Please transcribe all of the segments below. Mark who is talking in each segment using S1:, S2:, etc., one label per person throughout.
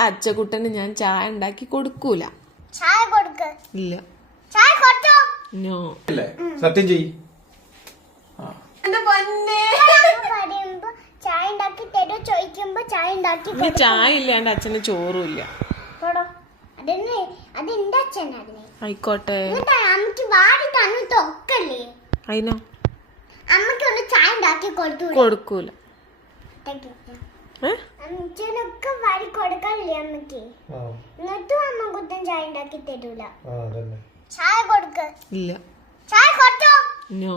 S1: അച്ചക്കുട്ടന് ഞാൻ ചായ ഉണ്ടാക്കി കൊടുക്കൂല. ഇല്ല. നോ.
S2: സത്യം ചെയ്യ്.
S1: ചായ ഇല്ലാണ്ട് അച്ഛന് ചോറും ഇല്ല. ആയിക്കോട്ടെ. അതിനോ കൊടുക്കൂല. ഇല്ല. നോ.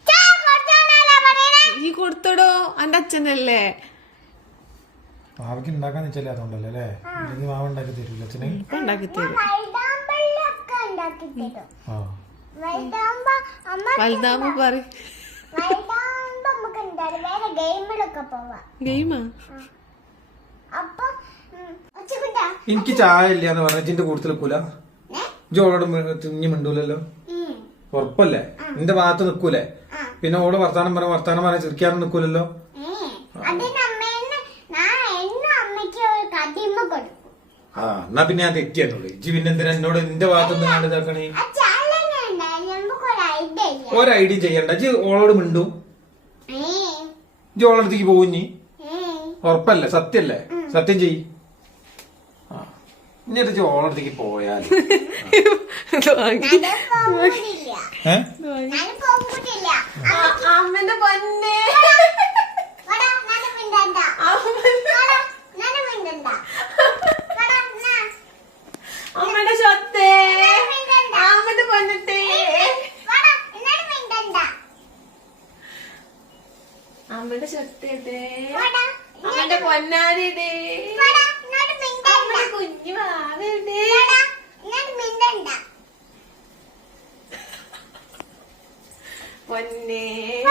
S1: ഈ കൊടുത്തടോ, എന്റെ അച്ഛനല്ലേ.
S2: മാവയ്ക്ക് ഉണ്ടാക്കാന്ന് വെച്ചാലേ അതുകൊണ്ടല്ലേ അല്ലേ? മാവ് ഉണ്ടാക്കി തരൂല അച്ഛനെ.
S1: ഉണ്ടാക്കി തരും. വലുതാവുമ്പോ പറയും. ഗെയിമാ?
S2: എനിക്ക് ചായ ഇല്ല എന്ന് പറഞ്ഞ ജിന്റെ കൂടുതൽ നിൽക്കൂല. ജോളോട് തിങ്ങി മിണ്ടൂലല്ലോ. ഉറപ്പല്ലേ? നിന്റെ ഭാഗത്ത് നിക്കൂലേ? പിന്നെ ഓള് വർത്താനം പറഞ്ഞ ചിരിക്കാനും നിക്കൂലല്ലോ. ആ എന്നാ പിന്നെ ഞാൻ തെറ്റിയാണുള്ളൂ. ഇജ്ജ് പിന്നെ എന്തിനാ എന്നോട് നിന്റെ ഭാഗത്ത് നിന്ന് കണ്ട് ഇതാക്കണേ? ഒരു ഐഡിയ ചെയ്യണ്ട. ഇജ്ജ് ഓളോട് മിണ്ടും. ഇജ്ജ് ഓളടുത്തേക്ക് പോകും. നീ ഉറപ്പല്ലേ? സത്യല്ലേ? സത്യം ചെയ്യ്. ഇനി ഓളടുത്തേക്ക് പോയാൽ
S1: അമ്മന്റെ പൊന്നെ അമ്മയുടെ സ്വത്തേ, അമ്മന്റെ പൊന്നത്തെ, അമ്മയുടെ സ്വത്തേട്ടേ, അമ്മന്റെ പൊന്നാരിടേ, അമ്മയുടെ കുഞ്ഞു വാവയുടെ പൊന്നേ.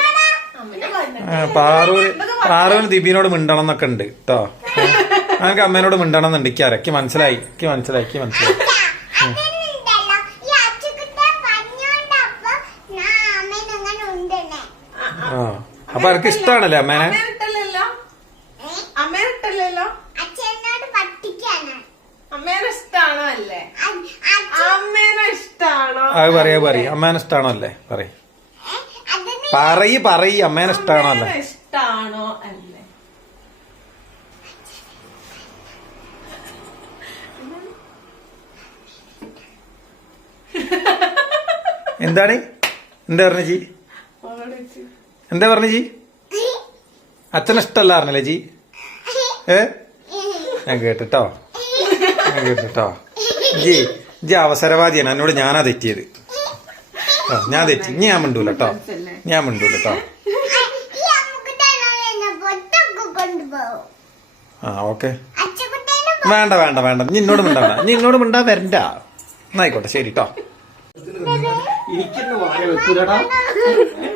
S2: പാറുവിന് ദീപിനോട് മിണ്ടണം എന്നൊക്കെ ഉണ്ട് കേട്ടോ. എനിക്ക് അമ്മേനോട് മിണ്ടണം എന്നുണ്ട്. എനിക്ക് മനസ്സിലായി. ആ അപ്പൊ എനിക്ക് ഇഷ്ടമാണല്ലേ അമ്മേനെ? അത് പറയ അമ്മേനെ ഇഷ്ടാണോ അല്ലേ? പറയ് അമ്മേനെ ഇഷ്ടാണോ അല്ലേ?
S1: ഇഷ്ടാണോ അല്ലേ?
S2: എന്താണ്? എന്താ പറഞ്ഞ ജി? എന്താ പറഞ്ഞ ജി? അച്ഛനെ ഇഷ്ടല്ല പറഞ്ഞല്ലേ ജി? ഞാൻ കേട്ടിട്ടോ. ജി അവസരവാദിയാണ്. എന്നോട് ഞാനാ തെറ്റിയത്. ഞാൻ തെറ്റി. ഞാൻ മിണ്ടൂല കേട്ടോ. ആ ഓക്കെ. വേണ്ട നിന്നോട് മിണ്ടാ വരണ്ട. എന്നായിക്കോട്ടെ ശരി കേട്ടോ. എനിക്കെന്നെ വായ വെക്കൂലടാ.